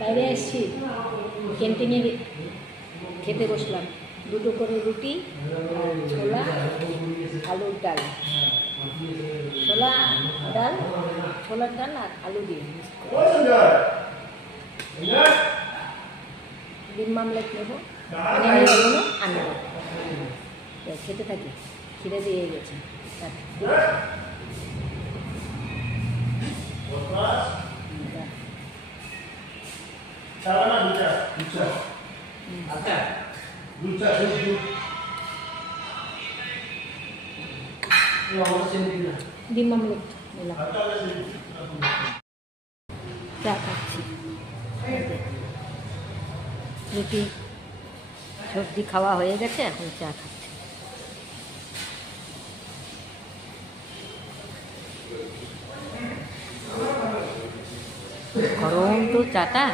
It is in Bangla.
বাইরে এসেছি, ক্যান্টিনে খেতে বসলাম। দুটো করে রুটি আর ছোলা আলুর ডাল, ছোলার ডাল আর আলু দিয়ে ডিম মামলেট নেবো, এগুলো আনবো, খেতে থাকি। খিদে দিয়ে গেছে। ডিম মামলেট নিলাম, চা খাচ্ছি। রুটি সবজি খাওয়া হয়ে গেছে, এখন চা খাচ্ছি। গরম তো চাটা।